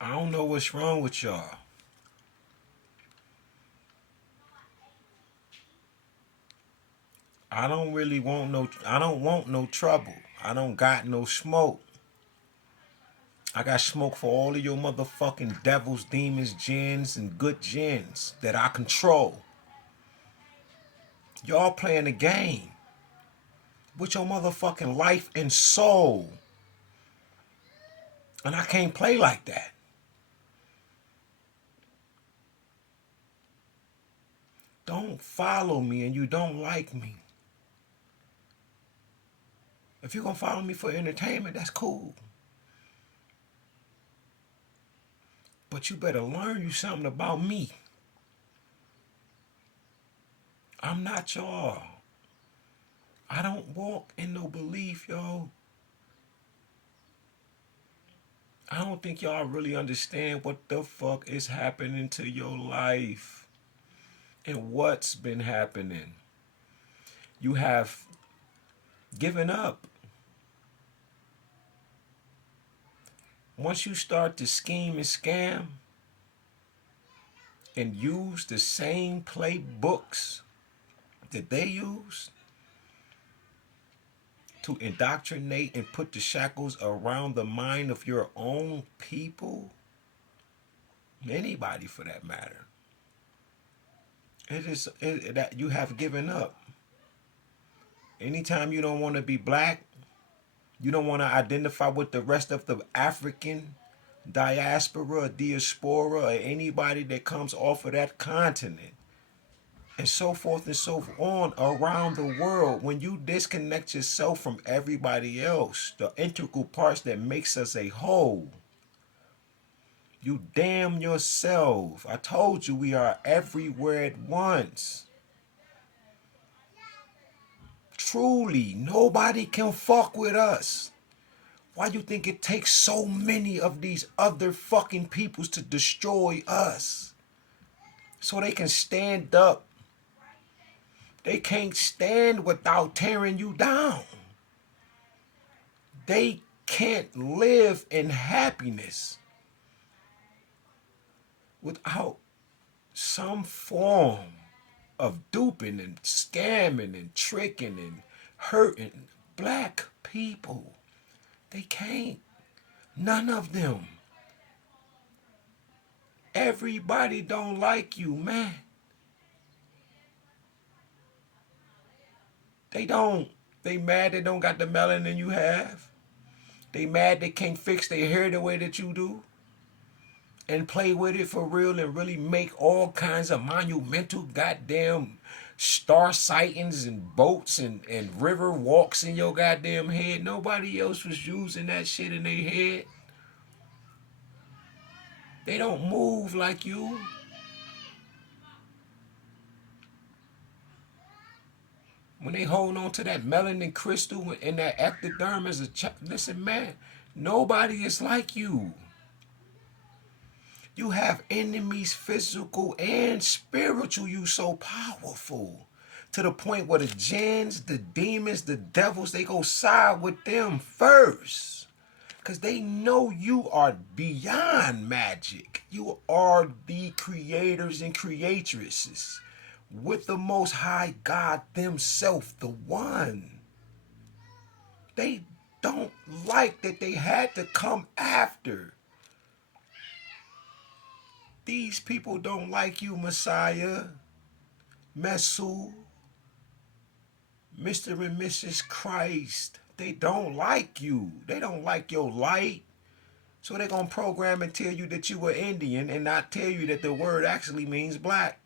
I don't know what's wrong with y'all. I don't want no trouble. I don't got no smoke. I got smoke for all of your motherfucking devils, demons, jinns, and good jinns that I control. Y'all playing a game with your motherfucking life and soul. And I can't play like that. Don't follow me and you don't like me. If you're gonna follow me for entertainment, that's cool. But you better learn you something about me. I'm not y'all. I don't walk in no belief, yo. I don't think y'all really understand what the fuck is happening to your life and what's been happening. You have given up. Once you start to scheme and scam and use the same playbooks that they use to indoctrinate and put the shackles around the mind of your own people, anybody for that matter, that you have given up. Anytime you don't want to be black, you don't want to identify with the rest of the African diaspora, or anybody that comes off of that continent, and so forth and so on around the world. When you disconnect yourself from everybody else, the integral parts that makes us a whole, you damn yourself. I told you we are everywhere at once. Truly, nobody can fuck with us. Why you think it takes so many of these other fucking peoples to destroy us? So they can stand up. They can't stand without tearing you down. They can't live in happiness without some form of duping and scamming and tricking and hurting black people. They can't. None of them. Everybody don't like you, man. They don't. They mad they don't got the melanin you have. They mad they can't fix their hair the way that you do. And play with it for real and really make all kinds of monumental goddamn star sightings and boats and river walks in your goddamn head. Nobody else was using that shit in their head. They don't move like you. When they hold on to that melanin crystal and that ectoderm listen, man, nobody is like you. You have enemies, physical and spiritual. You so powerful. To the point where the jinns, the demons, the devils, they go side with them first. Because they know you are beyond magic. You are the creators and creatresses with the Most High God themselves, the one. They don't like that they had to come after. These people don't like you, Messiah, Mesu, Mr. and Mrs. Christ. They don't like you. They don't like your light. So they're going to program and tell you that you were Indian and not tell you that the word actually means black.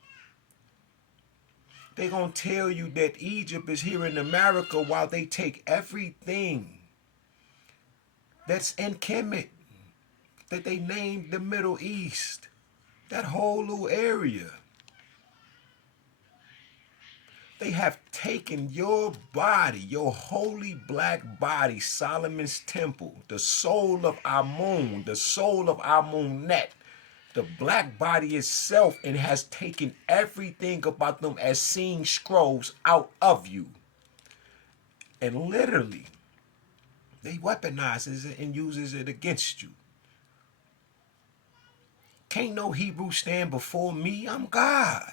They're going to tell you that Egypt is here in America while they take everything that's in Kemet, that they named the Middle East, that whole little area. They have taken your body, your holy black body, Solomon's temple, the soul of Amun, the soul of Amunet, the black body itself, and has taken everything about them as seeing scrolls out of you. And literally, they weaponizes it and uses it against you. Can't no Hebrew stand before me. I'm God.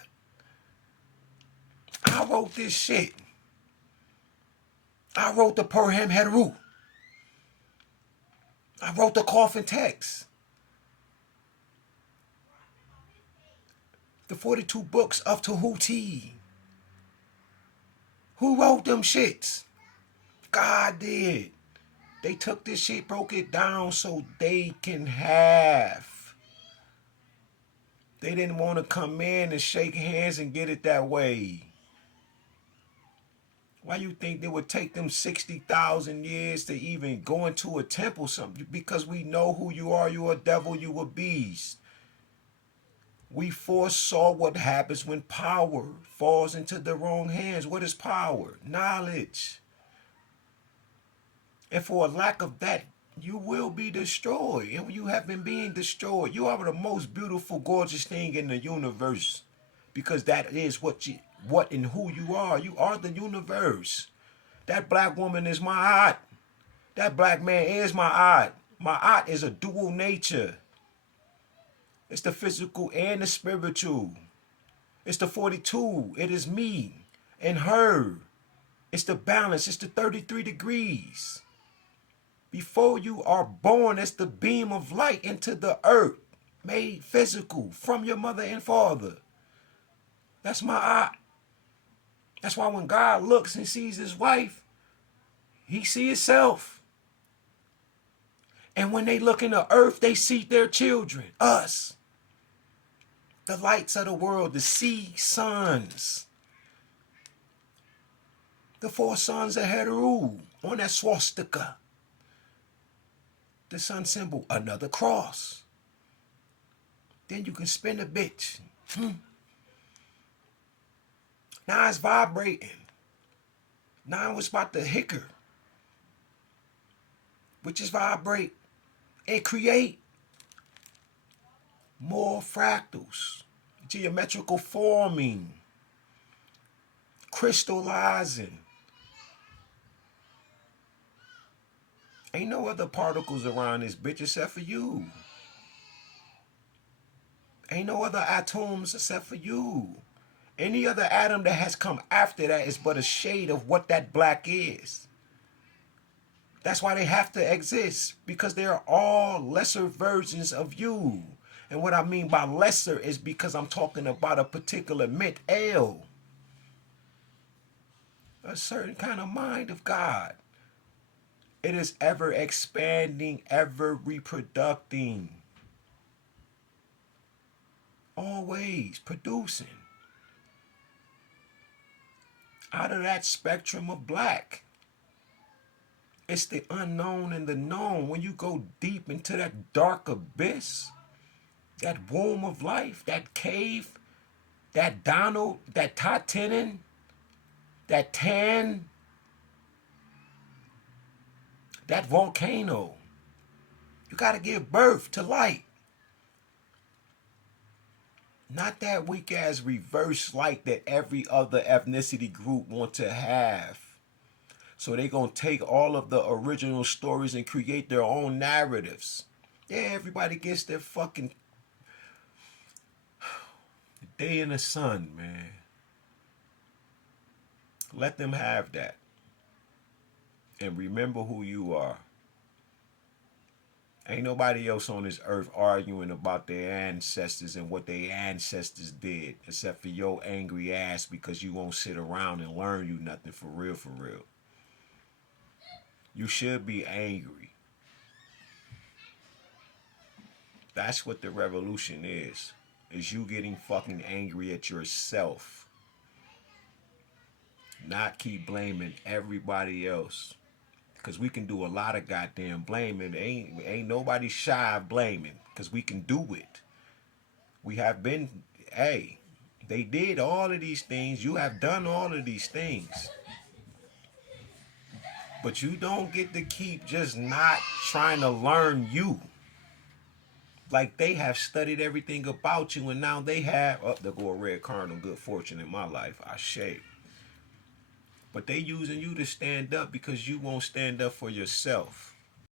I wrote this shit. I wrote the Perham Heteru. I wrote the coffin text. The 42 books of Tahuti. Who wrote them shits? God did. They took this shit, broke it down so they can have. They didn't want to come in and shake hands and get it that way. Why you think it would take them 60,000 years to even go into a temple? Something? Because we know who you are. You're a devil. You a beast. We foresaw what happens when power falls into the wrong hands. What is power? Knowledge. And for a lack of that, you will be destroyed. And you have been being destroyed. You are the most beautiful, gorgeous thing in the universe. Because that is what and who you are. You are the universe. That black woman is my aunt. That black man is my aunt. My aunt is a dual nature. It's the physical and the spiritual. It's the 42. It is me and her. It's the balance. It's the 33 degrees. Before you are born, it's the beam of light into the earth, made physical from your mother and father. That's my aunt. That's why when God looks and sees his wife, he sees himself. And when they look in the earth, they see their children, us. The lights of the world, the sea sons. The 4 sons of Heteru on that swastika. The sun symbol, another cross. Then you can spin a bitch. Now it's vibrating. Now it's about to hicker, which is vibrate and create more fractals, geometrical forming, crystallizing. Ain't no other particles around this bitch except for you. Ain't no other atoms except for you. Any other atom that has come after that is but a shade of what that black is. That's why they have to exist, because they are all lesser versions of you. And what I mean by lesser is because I'm talking about a particular mint L. A certain kind of mind of God. It is ever expanding, ever reproducing. Always producing. Out of that spectrum of black. It's the unknown and the known. When you go deep into that dark abyss, that womb of life, that cave, that Donald, that Titanin, that Tan, that volcano. You got to give birth to light. Not that weak ass reverse light that every other ethnicity group want to have. So they gonna take all of the original stories and create their own narratives. Yeah, everybody gets their fucking day in the sun, man. Let them have that. And remember who you are. Ain't nobody else on this earth arguing about their ancestors and what their ancestors did, except for your angry ass because you won't sit around and learn you nothing for real, for real. You should be angry. That's what the revolution is you getting fucking angry at yourself. Not keep blaming everybody else. Because we can do a lot of goddamn blaming. Ain't nobody shy of blaming. Because we can do it. We have been, hey, they did all of these things. You have done all of these things. But you don't get to keep just not trying to learn you. Like they have studied everything about you, and now they have, there go a red cardinal, good fortune in my life. I shake. But they using you to stand up because you won't stand up for yourself.